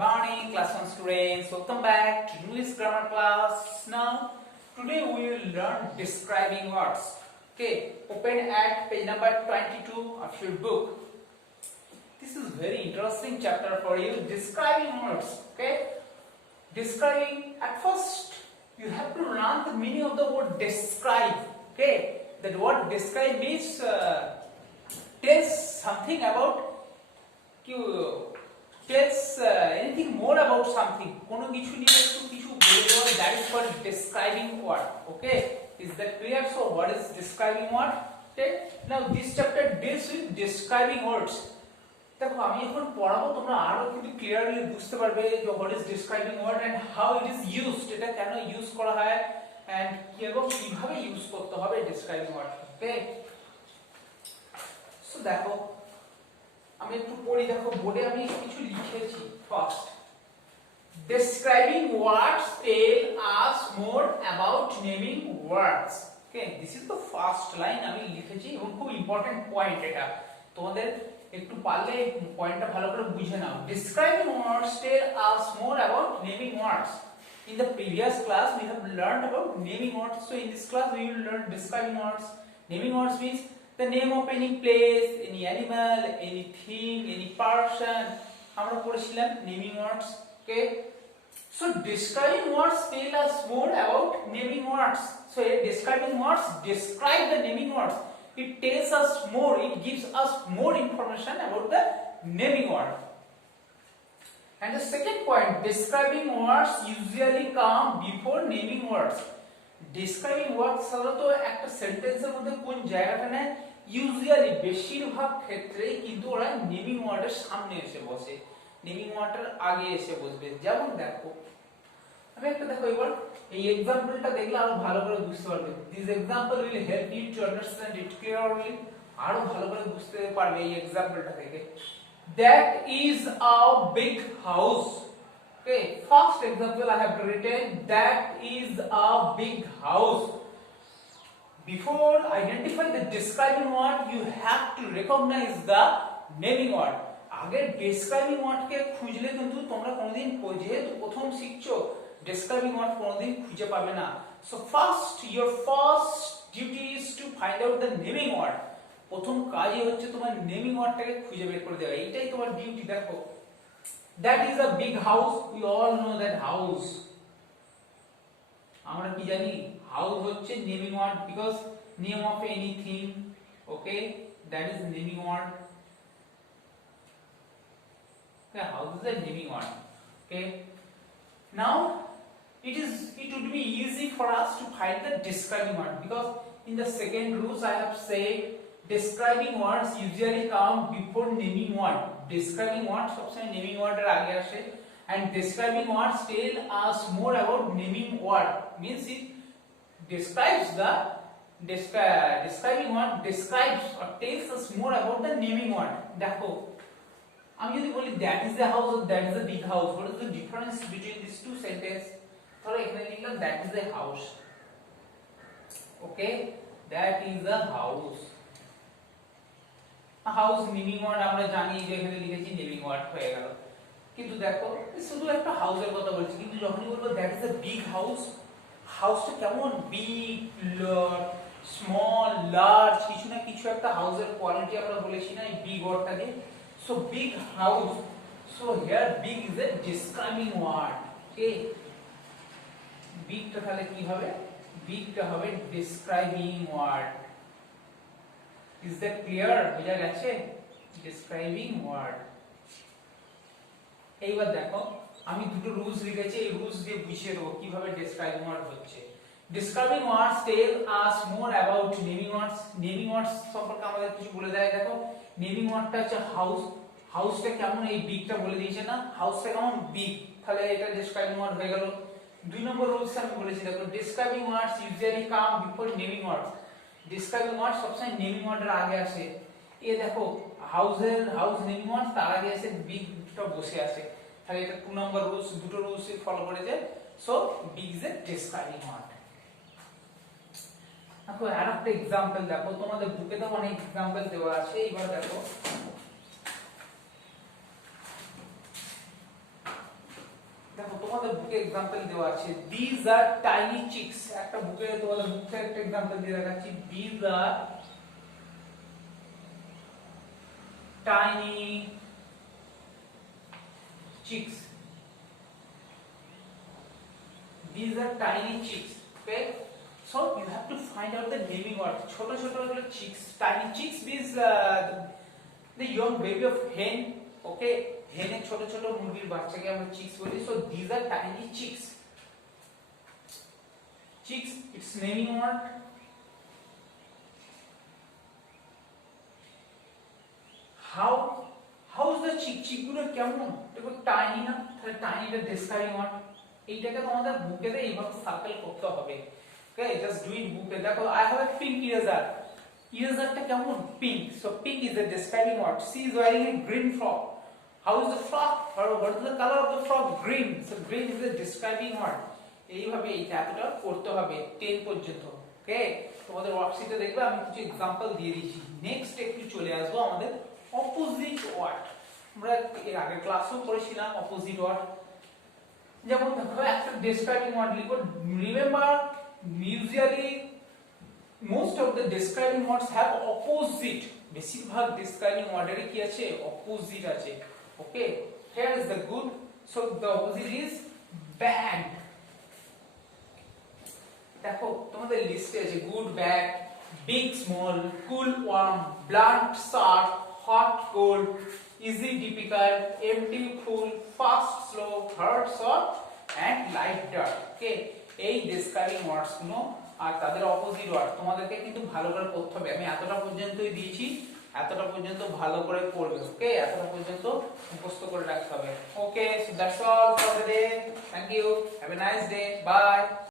morning, class 1 students. Welcome back to English grammar class. Now, today we will learn describing words. Okay, open at page number 22 of your book. This is very interesting chapter for you. Describing words. Okay, describing. At first, you have to learn the meaning of the word describe. Okay, that word describe means tells something about you. Tells anything more about something. কোনো কিছু নিয়ে একটু কিছু বলে দেওয়া, that is called describing word. Okay, is that clear? So what is describing word? Okay, now this chapter deals with describing words. দেখো আমি এখন পড়াবো, তোমরা আরো কিন্তু ক্লিয়ারলি বুঝতে পারবে যে what is describing word and how it is used, এটা কেন ইউজ করা হয় and কিভাবে ইউজ করতে হবে describing word. Okay, so দেখো আমি একটু পড়ি, দেখো বোর্ডে আমি কিছু লিখেছি। First, describing words tell us more about naming words. Okay, this is the first line আমি লিখেছি এবং খুব ইম্পর্টেন্ট পয়েন্ট এটা, তোমাদের একটু পারলে পয়েন্টটা ভালো করে বুঝে নাও। describing words tell us more about naming words. In the previous class we have learned about naming words, so in this class we will learn describing words. Naming words means the name of any place, any animal, anything, any person. আমরা পড়েছিলাম naming words. Okay, so describing words tell us more about naming words. So describing words describe the naming words. It tells us more, it gives us more information about the naming word. And the second point, describing words usually come before naming words. Describing words সাধারণত একটা সেন্টেন্সের মধ্যে কোন জায়গাটা নেয়, ইউজুয়ালি বেশিরভাগ ক্ষেত্রেই কিন্তু ওরা নেমিং ওয়ার্ডের সামনে এসে বসে, নেমিং ওয়ার্ডের আগে এসে বসবে। যেমন দেখো আমি একটা, দেখো এবার এই এক্সাম্পলটা দেখলে আরো ভালো করে বুঝতে পারবে। This example will help you to understand it clearly, আরো ভালো করে বুঝতে পারবে এই এক্সাম্পলটা থেকে। That is a big house. Okay, first example I have written, that is a big house. Before identify the describing word, you have to recognize the naming word. আগে describing word কে খুঁজলে কিন্তু তোমরা কোনোদিন, যেহেতু প্রথম শিখছো, describing word কোনোদিন খুঁজে পাবে না। So first, your first duty is to find out the naming word. প্রথম কাজই হচ্ছে তোমার naming wordটাকে খুঁজে বের করে দেওয়া, এইটাই তোমার ডিউটি। দেখো that is a big house, we all know that house. আমরা কি জানি, house হচ্ছে naming word because name of anything. Okay, that is naming word. Okay, house is a naming word. Okay, now it would be easy for us to find the describing word because in the second rules I have said describing words usually come before naming word. Describing words সবসময় naming word এর আগে আসে, and describing words tell us more about naming word, means it describes the describing word describes or tells us more about the naming word. দেখো আমি যদি বলি that is the house or that is a big house, what is the difference between these two sentences? ধরো এখানে লিখলাম that is a house. Okay, that is a house. House naming word আমরা জানি যে এখানে লিখেছি নেমিং ওয়ার্ড হয়ে গেল, কিন্তু দেখো শুধু একটা হাউসের কথা বলছি, কিন্তু যখনই বলবো that is a big house, হাউসটা কেমন বিগ, স্মল, লার্জ, কিছু না কিছু একটা হাউসের কোয়ালিটি আমরা বলেছি না এই বিগ ওয়ার্ডটা দিয়ে। So big house, so here big is a describing word. Okay, বিগটা তাহলে কি হবে, বিগটা হবে describing word. Is that clear? বুঝা গেছে? Describing word. এইবার দেখো আমি দুটো রুলস লিখেছি, এই রুলস দিয়ে বুঝিয়ে দেবো কিভাবে describing word হচ্ছে। Describing words tell us more about naming words. Naming words সম্পর্কে আমাদের কিছু বলে দেয়। দেখো naming wordটা হচ্ছে হাউস, হাউসটা কেমন, এই বিগটা বলে দিয়েছে না, হাউসটা কেমন বিগ, তাহলে এটা describing word হয়ে গেল। দুই নম্বর রুলস আমি বলেছি, দেখো describing words usually come before naming words. describing word সবসময় নেমিং ওয়ার্ডের আগে আসে। এই দেখো হাউস নেমিং ওয়ার্ড, তার আগে এসে বিগটা বসে আছে, তাহলে এটা 2 নম্বর রুলস, দুটো রুলস ফলো করেছে। So big is a describing word. দেখো আরেকটা एग्जांपल দেখো, তোমাদের বুকে তো অনেক एग्जांपल দেওয়া আছে। এবার দেখো বুকে एग्जांपल দেওয়া আছে these are tiny chicks একটা বুকে তোমাদের বুক থেকে একটা एग्जांपल দিয়ে দেখাচ্ছি these are tiny chicks these are tiny chicks okay so you have to find out the naming word छोटे छोटे chicks tiny chicks means the young baby of hen okay hen এর ছোট ছোট মুরগির বাচ্চাকে আমরা chicks বলি so these are tiny chicks chicks its naming word how is the chick গুলো কেমন দেখো tiny না তাহলে tiny টা describing word এইটাকে তোমাদের বুকেতে এইভাবে সার্কেল করতে হবে ওকে জাস্ট ডু ইট বুকে দেখো I have a pink eraser ইরেজারটা কেমন pink so pink is the describing word she is wearing a green frock how is the frock or what is the color of the frog green so green is the describing word এইভাবে এইটা এতটা করতে হবে 10 পর্যন্ত ওকে তোমাদের ওয়ার্কশিটে দেখবে আমি কিছু एग्जांपल দিয়ে দিয়েছি নেক্সট একটু চলে আসবো আমাদের অপোজিট ওয়ার্ড আমরা এর আগে ক্লাসও করেছিলাম অপোজিট ওয়ার্ড যেমন দেখো একটা ডেসক্রাইবিং ওয়ার্ড লিখো remember usually most of the describing words have opposite বেশিরভাগ ডেসক্রাইবিং ওয়ার্ডেরই কি আছে অপোজিট আছে okay here is the good so the opposite is bad দেখো তোমাদের লিস্টে আছে good bad big small cool warm blunt sharp hot cold easy difficult empty full fast slow hard soft and light dark okay এই ডেসক্রাইবিং ওয়ার্ডস গুলো আর তাদের opposite word তোমাদেরকে কিন্তু ভালো করে পড়তে হবে আমি এতটা পর্যন্তই দিয়েছি এতটা পর্যন্ত ভালো করে পড়বে ওকে এতটা পর্যন্ত মুখস্থ করে রাখতে হবে okay so that's all for the day thank you have a nice day by